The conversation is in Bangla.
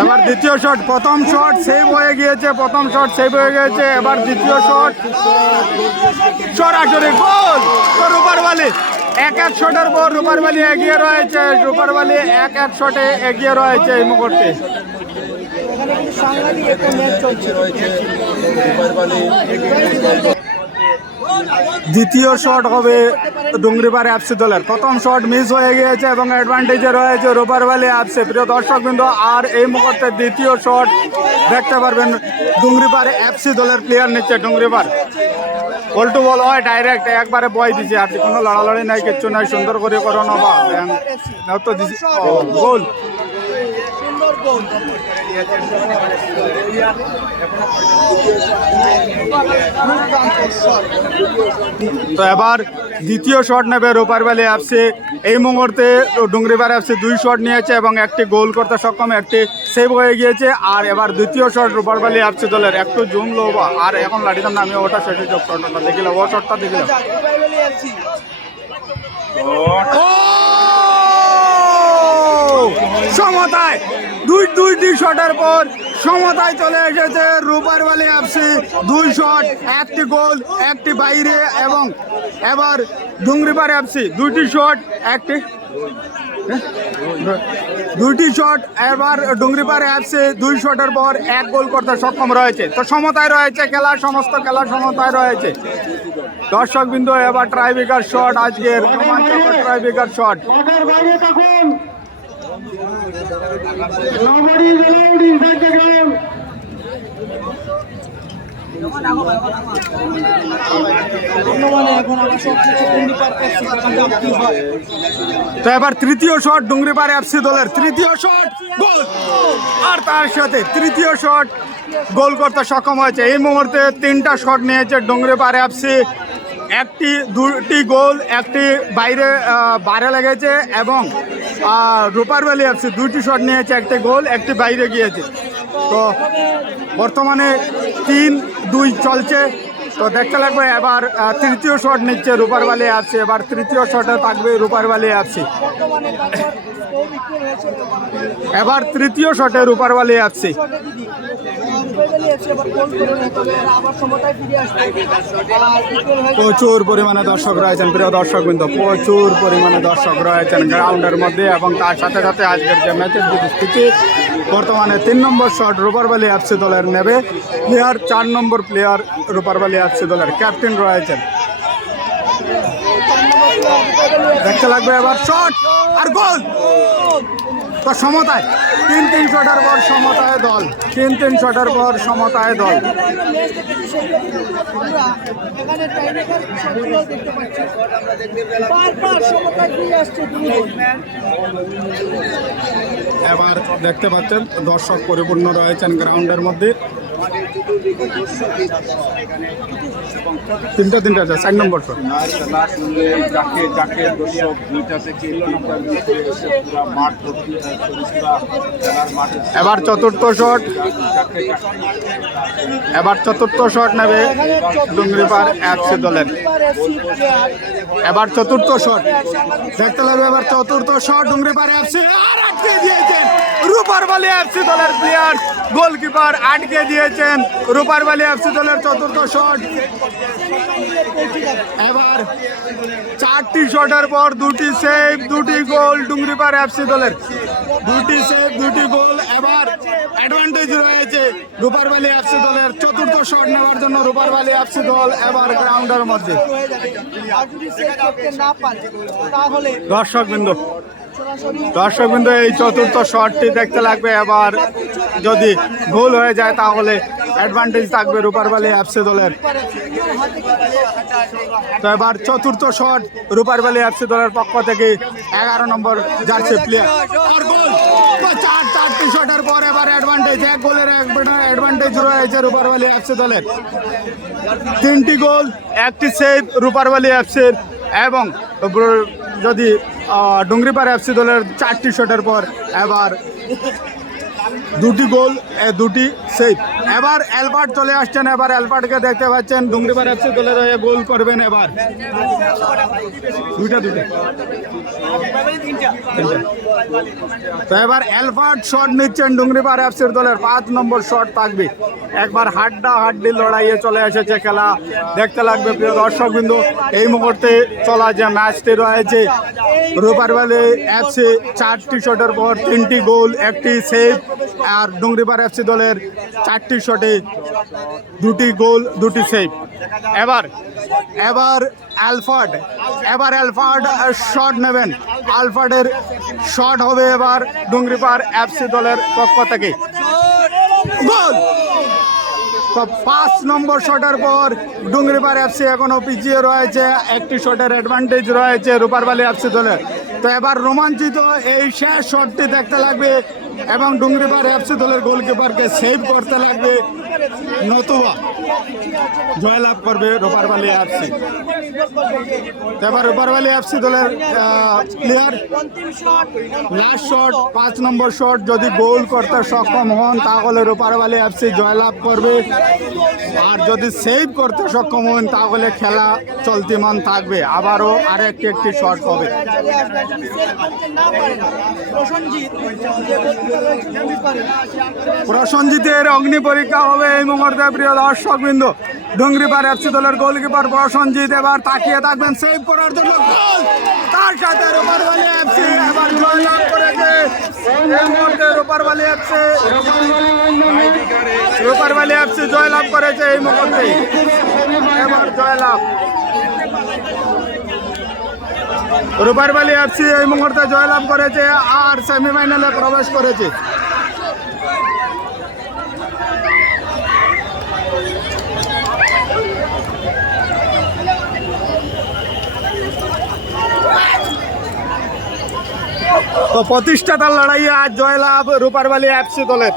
এবার দ্বিতীয় শট প্রথম শট সেভ হয়ে গিয়েছে প্রথম শট সেভ হয়ে গিয়েছে এবার দ্বিতীয় শট সরাসরি গোল তো রূপার বালি। এক এক শটের পর রূপার বালি এগিয়ে রয়েছে রূপার বালি এক এক শটে এগিয়ে রয়েছে এই মুহূর্তে। সাংঘাতিক একটা ম্যাচ চলছে। দ্বিতীয় শট হবে ডুঙ্গরিপাড়া অ্যাপসি দলের। প্রথম শট মিস হয়ে গিয়েছে এবং অ্যাডভান্টেজে রয়েছে রোবার ভ্যালি অ্যাপসে প্রিয় দর্শক বিন্দু, আর এই মুহূর্তে দ্বিতীয় শট দেখতে পারবেন ডুঙ্গরিপাড়ে অ্যাপসি দলের প্লেয়ার নিচ্ছে ডুঙ্গরিপাড় পল্টু বল হয় ডাইরেক্ট একবারে বয় দিছে। আর কোনো লড়ালড়ি নাই, কিচ্ছু নাই, সুন্দর করে করো না বা তো গোল সুন্দর গোল তো এবার দ্বিতীয় শট নেবে রোপার ভ্যালি অ্যাপসে এই মুহূর্তে ডুঙ্গরিপাড় অ্যাপসে দুই শট নিয়েছে এবং একটি গোল করতে সক্ষম একটি সেভ হয়ে গিয়েছে। আর এবার দ্বিতীয় শট রোপার ভ্যালি অ্যাপসে দলের একটু জুম লো আর এখন লাঠিতাম না আমি ওটা শেষে চোখ শটটা দেখিলাম ও শটটা দেখিলাম। সমতায় দুই দুইটি শটের পর সমতায় চলে এসেছে রূপার বালি এফসি। দুই শট, একটি গোল, একটি বাইরে এবং এবার ডুংরিপার এফসি। দুইটি শট, একটি দুইটি শট, এবার ডুংরিপার এফসি। দুই শটের পর এক গোল করতে সক্ষম রয়েছে। তো সমতায় রয়েছে খেলা, সমস্ত খেলা সমতায় রয়েছে। দর্শক বিন্দু এবার ট্রাইবিকার শট আজকের ট্রাইবিকার শট পার করছি এখন যাব কি হয়। তো এবার তৃতীয় শট ডুংরিপাড় এফসি দলের তৃতীয় শট গোল। আর তার সাথে তৃতীয় শট গোল করতে সক্ষম হয়েছে। এই মুহূর্তে তিনটা শট নিয়েছে ডুংরিপাড় এফসি একটি দুটি গোল একটি বাইরে বাইরে লেগেছে এবং আহ, রূপার ভ্যালি এফসি দুইটি শট নিয়েছে একটি গোল একটি বাইরে গিয়েছে। তো বর্তমানে তিন দুই চলছে। তো দেখতে লাগবে এবার তৃতীয় শট নিচ্ছে রূপার বালি আসছে এবার তৃতীয় শটে থাকবে রূপার বালি হয়েছে এবার তৃতীয় শটে রূপার বালি আসছে প্রচুর পরিমাণে দর্শক রয়েছেন, প্রিয় দর্শক বিন্দু প্রচুর পরিমাণে দর্শক রয়েছেন গ্রাউন্ডের মধ্যে এবং তার সাথে সাথে আজকের যে ম্যাচের পরিস্থিতি বর্তমানে তিন নম্বর শট রূপারবালি এফসি দলের নেবে। প্লেয়ার চার নম্বর প্লেয়ার রূপারবালি এফসি দলের ক্যাপ্টেন রয়েছেন। দেখতে লাগবে এবার শট আর গোল। তো সমতায় তিন তিন ছটার পর সমতায় দল। তিন তিন ছটার পর সমতায় দল। এবার দেখতে পাচ্ছেন, দর্শক পরিপূর্ণ রয়েছেন গ্রাউন্ডের মধ্যে। তিনটা তিনটা আছে চার নম্বর যাকে যাকে দর্শক দুইটা থেকে মাঠ এবার চতুর্থ শট এবার চতুর্থ শট নেবে ডুঙ্গরিপাড় এফসি দলের। এবার চতুর্থ শট দেখতে লাগবে এবার চতুর্থ শট ডুঙ্গরিপাড় এফসি আর আটকে দিয়েছেন। রূপার বালি এফসি দলের প্লেয়ার গোলকিপার আটকে দিয়েছেন রূপার বালি এফসি দলের চতুর্থ শট। এবার চারটি শটের পর দুটি সেভ দুটি গোল ডুঙ্গরিপাড় এফসি দলের। দুটি সেভ দুটি গোল এবার অ্যাডভান্টেজ রয়েছে রূপার ভ্যালি এফসি দলের চতুর্থ শট নেওয়ার জন্য রূপার ভ্যালি এফসি দল এবার গ্রাউন্ডের মধ্যে। দর্শক বিন্দু দর্শক বিন্দু এই চতুর্থ শটটি দেখতে লাগবে। এবার যদি ভুল হয়ে যায়, তাহলে অ্যাডভান্টেজ থাকবে রূপার ভ্যালি এফসি দলের। তো এবার চতুর্থ শট রূপার ভ্যালি এফসি দলের পক্ষ থেকে এগারো নম্বর জার্সি প্লেয়ার চার চারটি শটের পর এবার অ্যাডভান্টেজ এক গোলের অ্যাডভান্টেজ রয়েছে রূপার ভ্যালি এফসি দলের। তিনটি গোল, একটি সেভ রূপার ভ্যালি এফসির এবং যদি ডুঙ্গরিপাড়া এফসি দলের চারটি শটের পর এবার দুটি গোল দুটি সেফ এবার অ্যালবার্ট চলে আসছেন, এবার অ্যালবার্টকে দেখতে পাচ্ছেন, ডুংরিপাড়া এফসি দলের হয়ে গোল করবেন এবার। দুইটা দুইটা। তো এবার অ্যালবার্ট শট নিচ্ছেন ডুংরিপাড়া এফসির দলের পাঁচ নম্বর শট থাকবে। একবার হাড্ডা হাড্ডি লড়াইয়ে চলে এসেছে খেলা। দেখতে লাগবে প্রিয় দর্শক বিন্দু এই মুহূর্তে চলা যে ম্যাচটি রয়েছে রূপারবালি এফসি চারটি শটের পর তিনটি গোল, একটি সেভ আর ডুংরিপার এফসি দলের চারটি শটে দুটি গোল, দুটি সেভ। এবার এবার অ্যালফার্ড এবার অ্যালফার্ড শট নেবেন। আলফার্ডের শট হবে এবার ডুংরিপার এফসি দলের পক্ষ থেকে। গোল! তো পাঁচ নম্বর শটের পর ডুংরিপার এফসি এখনও পিছিয়ে রয়েছে, একটি শটের অ্যাডভান্টেজ রয়েছে রূপারবালি এফসি দলের। তো এবার রোমাঞ্চিত এই শেষ শটটি দেখতে লাগবে এবং ডুংরিপাড় এফসি দলের গোলকিপারকে সেভ করতে লাগবে নতুবা। জয়লাভ করবে রূপারবালি এফসি এবার রূপারবালি এফসি দলের প্লেয়ার লাস্ট শট পাঁচ নম্বর শট যদি গোল করতে সক্ষম হন, তাহলে রূপারবালি এফসি জয়লাভ করবে। আর যদি সেভ করতে সক্ষম হন, তাহলে খেলা চলতিমান থাকবে। আবারও আরেকটি একটি শট হবে প্রসঞ্জিতের অগ্নি পরীক্ষা হবে এই মুহূর্তে, প্রিয় দর্শক বিন্দু ডুংরিপার এফসি দলের গোলকিপার প্রসঞ্জিৎ এবার তাকিয়ে থাকবেন সেভ করার জন্য তার সাথে রূপারবালি এবার জয়লাভ করেছে। এফসি জয়লাভ করেছে এই মুহূর্তে এবার জয়লাভ। রূপারবালি এফসি এই মুহূর্তে জয়লাভ করেছে আর সেমিফাইনালে প্রবেশ করেছে। তো প্রতিষ্ঠাতার লড়াইয়ে আজ জয়লাভ রূপারবালি এফসি দলের।